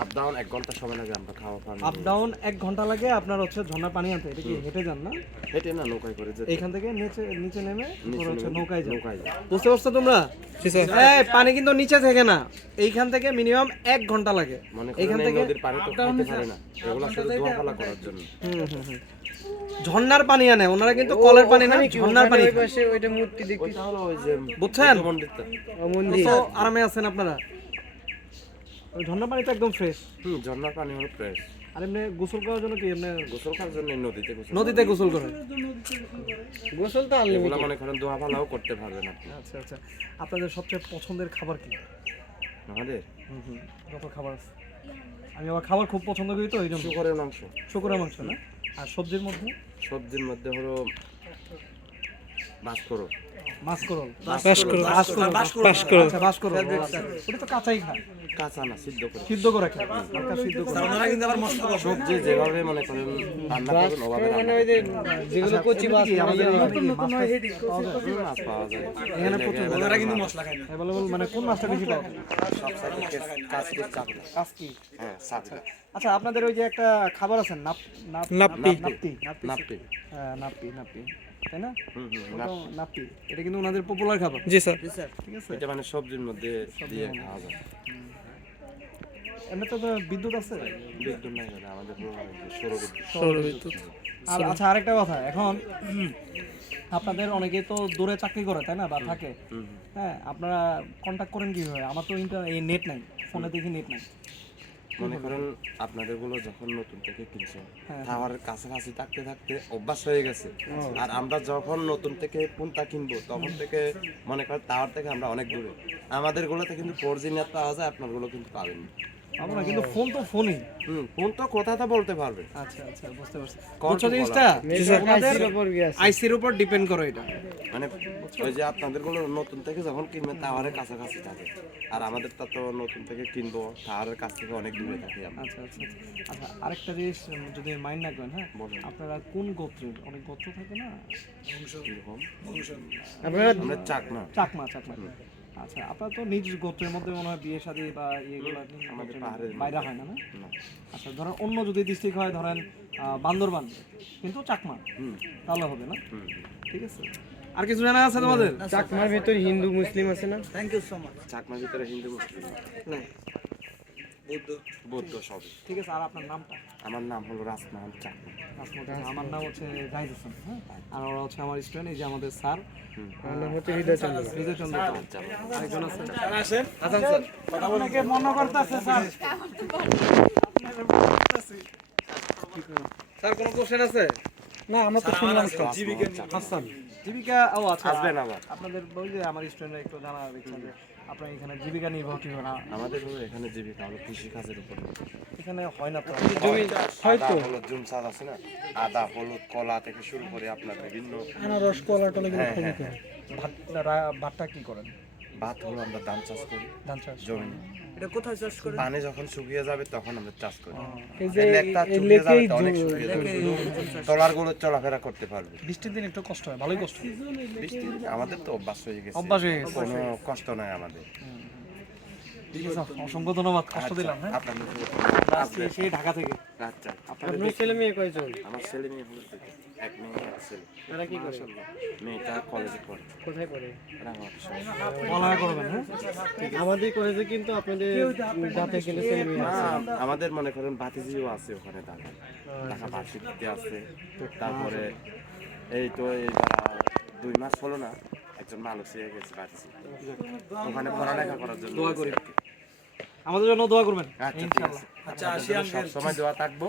Up down 1 ঘন্টা সময় লাগে আমরা খাওয়া পানি। আপ ডাউন 1 ঘন্টা লাগে আপনার হচ্ছে ঝর্ণার পানি আনতে। এটা কি হেঁটে যান না? হেঁটে না, নৌকায় করে যেতে। এইখান থেকে নিচে নেমে তারপর হচ্ছে নৌকায় যান। নৌকায় যায়। বুঝতে পারছো তোমরা? এই পানি কিন্তু নিচে থেকে না, এইখান থেকে মিনিমাম 1 ঘন্টা লাগে। মানে এইখান থেকে নদীর পানি তো খাইতে পারে না, এগুলো শুধু দোয়াফালা করার জন্য। ঝর্ণার পানি আনে ওনারা, কিন্তু কলের পানি না, ঝর্ণার পানি। ওইটা মূর্তি দেখতে ওইটা হলো ওই যে বুঝছেন? মন্দিরটা। মন্দির। তো আরামে আছেন আপনারা। ওই ঝর্ণার পানি তো একদম ফ্রেশ। ঝর্ণার পানি হলো ফ্রেশ। আর এমনি গোসল করার জন্য কি এমনি গোসল করার জন্য নদীতে গোসল করে? গোসল তো এগুলো মনে করেন দোয়াফালাও করতে পারবেন আপনি। আচ্ছা আচ্ছা। আপনাদের সবচেয়ে পছন্দের খাবার কি? আমাদের যত খাবার আছে। আমি আবার খাবার খুব পছন্দ করি তো, এই জন্য। শুকরের মাংস। শুকরের মাংস না? আর সবজির মধ্যে? সবজির মধ্যে হলো বাসকরো। মাসকরল। বাসকরল। আচ্ছা, বাসকরল। ওটা তো কাঁচাই খায়। কাঁচা না, সিদ্ধ করে। সিদ্ধ করে খায়। হালকা সিদ্ধ করে। ওনারা কিন্তু আবার মশলা করে। সবজি যেভাবে মনে করেন রান্না করবেন ওভাবে মানে রান্না ওই যে যেগুলো কচি মাছ আমাদের নতুন নতুন হয় হেডি। করবেন। মাছ পাওয়া যায় এখানে প্রচুর ওনারা কিন্তু মশলা খায় না। অ্যাভেলেবল। মানে কোন মাছটা বেশি পাওয়া যায়? সব সাইডে কাঁচকি চাপলা। কাসকি। হ্যাঁ, চাপলা। আচ্ছা, আপনাদের ওই যে একটা খাবার আছে নাপ্পি। নাপ্পি। হ্যাঁ, নাপ্পি, তাই না? হুম, ওটাও নাপ্পি। এটা কিন্তু ওনাদের পপুলার খাবার। জি স্যার। ঠিক আছে। এটা মানে সবজির মধ্যে দিয়ে খাওয়া যায়। এমনি তো বিদ্যুৎ আছে। বিদ্যুৎ নাই দাদা, আমাদের পুরো সৌরবিদ্যুৎ। সৌরবিদ্যুৎ। আর আচ্ছা, আরেকটা কথা, এখন আপনাদের অনেকে তো দূরে চাকরি করে, তাই না, বা থাকে। হ্যাঁ, আপনারা কন্টাক্ট করেন কিভাবে? আমার তো এই নেট নাই, ফোনে দেখি নেট নাই। মনে করেন আপনাদের গুলো যখন নতুন থেকে কিনছে, টাওয়ারের কাছাকাছি থাকতে থাকতে অভ্যাস হয়ে গেছে। আর আমরা যখন নতুন থেকে ফোনটা কিনবো তখন থেকে মনে করেন টাওয়ার থেকে আমরা অনেক দূরে। আমাদের গুলোতে কিন্তু 4G নেট পাওয়া যায়, আপনার গুলো কিন্তু পাবেন না। আমরা কিন্তু ফোন তো ফোনই। ফোন তো কথা তো বলতে পারবে। আচ্ছা আচ্ছা, বুঝতে পারছি। কল বুঝছো তো জিনিসটা? আইসির উপর গিয়েছে। আইসির উপর ডিপেন্ড করে এটা। মানে ওই যে আপনাদের গুলো নতুন থেকে যখন কিনবেন টাওয়ারের কাছাকাছি থাকে, আর আমাদেরটা তো নতুন থেকে কিনবো টাওয়ারের কাছ থেকে অনেক দূরে থাকি আমরা। আচ্ছা আচ্ছা আচ্ছা। আরেকটা জিনিস যদি মাইন্ড না করেন, হ্যাঁ, আপনারা কোন গোত্রের? অনেক গোত্র থাকে না? এরকম আপনারা আমরা চাকমা। চাকমা। আচ্ছা, আপনার তো নিজ গোত্রের মধ্যে মনে হয় বিয়ে শাদী বা ইয়েগুলো আমাদের পাহাড়ের বাইরে হয় না? না। আচ্ছা, ধরেন অন্য যদি ডিস্ট্রিক্ট হয়, ধরেন বান্দরবান, কিন্তু চাকমা, তাহলে হবে না? ঠিক আছে। আর কিছু জানা আছে তোমাদের? চাকমার ভিতর হিন্দু মুসলিম আছে না? Thank you so much. চাকমার ভিতরে হিন্দু মুসলিম না। বৌদ্ধ সব। ঠিক আছে। আর আপনার নামটা? আমার নাম হলো রাজমোহন চাকমা। আমার নাম হচ্ছে জাহিদ হোসেন। হ্যাঁ, আর ওরা হচ্ছে আমার স্টুডেন্ট। এই যে আমাদের স্যার আমার নাম হচ্ছে হৃদয় চন্দ্র। বিজয় চন্দ্র। আরেকজন আছে আসেন। হাসান স্যার। আপনাকে মনে করতেছে স্যার। স্যার, কোনো কোশ্চেন আছে? না, আমরা তো শুনলাম জীবিকা। ও আচ্ছা, আসবেন আবার। আপনাদের ওই যে আমার স্টুডেন্টরা একটু জানার ইচ্ছা যে আপনার এখানে জীবিকা নির্ভর কি হয় না? আমাদের হলো এখানে জীবিকা হলো কৃষি কাজের উপর। এখানে হয় না তো? জমি আদা, হলুদ, জুম চাষ আছে না, আদা, হলুদ, কলা থেকে শুরু করে আপনার বিভিন্ন আনারস কলা টলা এগুলো খুবই কম। ভাতটা কি করেন? ভাত হলো আমরা ধান চাষ করি ধান চাষ। জমি। এটা কোথায় চাষ করে? পানি যখন শুকিয়ে যাবে তখন আমরা চাষ করি। এই যে লেকটা এই শুকিয়ে যাবে লেকেই তো অনেক শুকিয়ে যাবে, শুধু ট্রলারগুলো চলাফেরা করতে পারবে। বৃষ্টির দিন একটু কষ্ট হয়, ভালোই কষ্ট হয়। বৃষ্টি আমাদের তো অভ্যাস হয়ে গেছে, অভ্যাস হয়ে গেছে। কোনো কষ্ট নাই আমাদের। ঠিক আছে, অসংখ্য ধন্যবাদ, কষ্ট দিলাম। হ্যাঁ, আপনাদের সেই ঢাকা থেকে। আচ্ছা, আপনার ছেলে মেয়ে কয়জন? আমার ছেলে মেয়ে হলো দুটো, এক মেয়ে এক ছেলে। তারা কি করে? মেয়েটা কলেজে পড়ে, কোথায় পড়ে? রাঙামাটি শহরে। পড়ালেখা করবেন। হ্যাঁ, আমাদের কলেজে কিন্তু আপনাদের জাতে কিন্তু ছেলে মেয়ে আছে। আমাদের মনে করেন বাতিজিও আছে ওখানে, ঢাকা ভার্সিটিতে আছে। তারপরে এই তো এই 2 মাস হলো না, একজন মালয়েশিয়া গেছে বাতিজি, ওখানে পড়ালেখা করার জন্য। দোয়া করি, আমাদের জন্য দোয়া করবেন। আচ্ছা, ঠিক আছে। আচ্ছা, আপনাদের জন্য সব সময় দোয়া থাকবো।